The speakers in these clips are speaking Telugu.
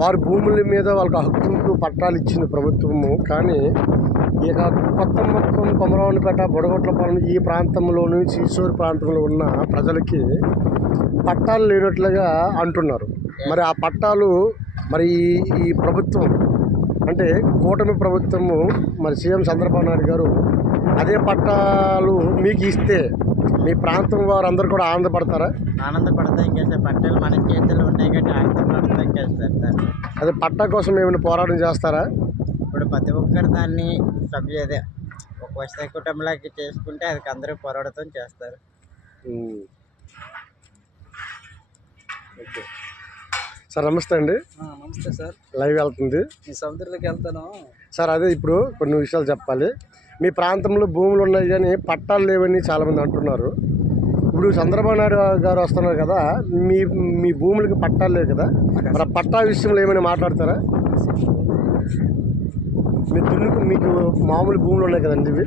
వారి భూముల మీద వాళ్ళకి హక్కులు పట్టాలు ఇచ్చింది ప్రభుత్వము. కానీ ఇక కొత్త మొత్తం కొమరవనిపేట బుడగొట్లపాలెం ఈ ప్రాంతంలోని చీసూరు ప్రాంతంలో ఉన్న ప్రజలకి పట్టాలు లేనట్లుగా అంటున్నారు. మరి ఆ పట్టాలు మరి ఈ- ఈ ప్రభుత్వం అంటే కూటమి ప్రభుత్వము మరి సీఎం చంద్రబాబు నాయుడు గారు అదే పట్టాలు మీకు ఇస్తే మీ ప్రాంతం వారందరూ కూడా ఆనందపడతారా? ఆనందపడతాం కదా బట్టలు మన చేతుల్లో ఉన్నాయి కాబట్టి ఆనందపడతాం కదా సార్. అదే పట్టా కోసం ఏమైనా పోరాటం చేస్తారా? ఇప్పుడు ప్రతి ఒక్కరు దాన్ని సభ్య అదే. ఒక వస్త కుటుంబంలోకి చేసుకుంటే అది అందరూ పోరాడతాం చేస్తారు. ఓకే. సార్ నమస్తే అండి. నమస్తే సార్. లైవ్ వెళ్తుంది. ఈ సముద్రంలోకి వెళ్తాను. సార్ అదే ఇప్పుడు కొన్ని విషయాలు చెప్పాలి. మీ ప్రాంతంలో భూములు ఉన్నాయి కానీ పట్టాలు లేవని చాలామంది అంటున్నారు. ఇప్పుడు చంద్రబాబు నాయుడు గారు వస్తున్నారు కదా మీ మీ భూములకి పట్టాలు లేవు కదా మరి పట్టా విషయంలో ఏమైనా మాట్లాడతారా? మీ దున్నుకు మీకు మామూలు భూములు ఉన్నాయి కదండి ఇవి.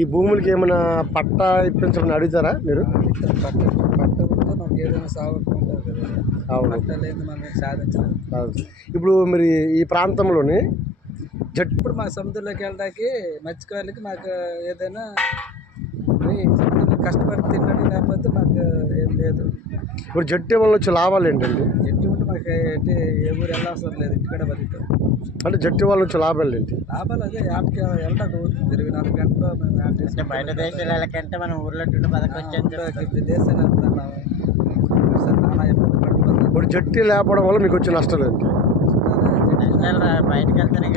ఈ భూములకి ఏమైనా పట్టా ఇప్పించమని అడుగుతారా మీరు? పట్ట పట్ట ఏదైనా కదా. అవును. మనం కాదు. ఇప్పుడు మరి ఈ ప్రాంతంలోని జట్ ఇప్పుడు మా సముద్రంలోకి వెళ్ళడానికి మత్స్యకారులకి మాకు ఏదైనా సముద్రంలో కష్టపడి తినడం లేకపోతే మాకు ఏం లేదు. ఇప్పుడు జట్టు వల్ల వచ్చే లాభాలు ఏంటండి? చెట్టు ఉంటే మాకు ఏంటి ఏ ఊరు వెళ్ళవసరం లేదు ఇంటికాడ బతుకుతాం అంటే జట్టు వల్ల వచ్చే లాభాలు ఏంటి? లాభాలు అదే యాప్కి వెళ్ళడానికి ఇరవై నాలుగు గంటలు మేము యాప్ అంటే చేసుకుంటాం. బయట దేశాలకంటే మనం ఊర్లో ఇప్పుడు దేశాలు వెళ్తున్నాము ఇప్పుడు జట్టి లేపడం వల్ల మీకు వచ్చే నష్టాలు ఏంటి బయటకు వెళ్తేనే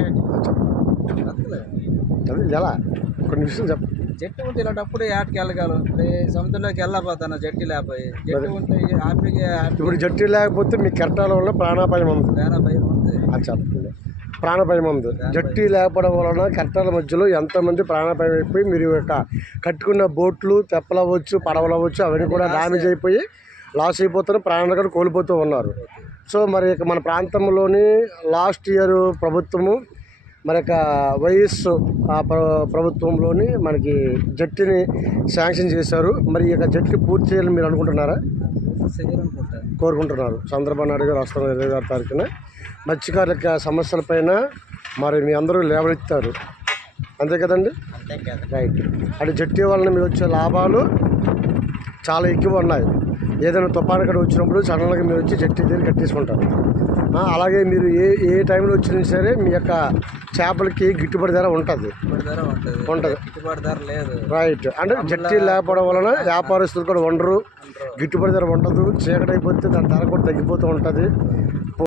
ఎలా? కొన్ని విషయాలు చెప్ప. జట్టు ఉంటే ఇలాంటప్పుడు యాటికి వెళ్ళగలం. సముద్రంలోకి వెళ్ళకపోతాను జట్టు లేకపోయి జట్టు ఉంటే హ్యాపీగా హ్యాపీ ఇప్పుడు జట్టి లేకపోతే మీ కెరటాల వల్ల ప్రాణాపాయం ఉంది. భయం ఉంది. అది చెప్పండి. ప్రాణాపాయం ఉంది. జట్టి లేకపోవడం వలన కెరటాల మధ్యలో ఎంతమంది ప్రాణాపాయం అయిపోయి మీరు కట్టుకున్న బోట్లు తెప్పలవచ్చు పడవలవచ్చు అవన్నీ కూడా డ్యామేజ్ అయిపోయి లాస్ అయిపోతారు ప్రాణాలు కూడా కోల్పోతూ ఉన్నారు. సో మరి మన ప్రాంతంలోని లాస్ట్ ఇయర్ ప్రభుత్వము మరి యొక్క వైఎస్ ప్రభుత్వంలోని మనకి జట్టుని శాంక్షన్ చేశారు. మరి ఈ యొక్క జట్టు పూర్తి చేయాలని మీరు అనుకుంటున్నారా? కోరుకుంటున్నారు. చంద్రబాబు నాయుడు గారు వస్తున్నారు ఇరవై ఆరు తారీఖున మత్స్యకారుల యొక్క సమస్యలపైన మరి మీ అందరూ లేవనెత్తారు. అంతే కదండి? అంతే కదా. రైట్. అంటే జట్టి వలన మీకు వచ్చే లాభాలు చాలా ఎక్కువ ఉన్నాయి. ఏదైనా తుఫాను ఇక్కడ వచ్చినప్పుడు సడన్గా మీరు వచ్చి జట్టి దగ్గర కట్టేసుకుంటారు అలాగే మీరు ఏ ఏ టైంలో వచ్చినా సరే మీ యొక్క చేపలకి గిట్టుబడి ధర ఉంటుంది. ఉంటుంది. రైట్ అంటే జట్టి లేకపోవడం వలన వ్యాపారస్తులు కూడా ఉండరు. గిట్టుబడి ధర ఉండదు. చీకటి అయిపోతే దాని ధర కూడా తగ్గిపోతూ ఉంటుంది.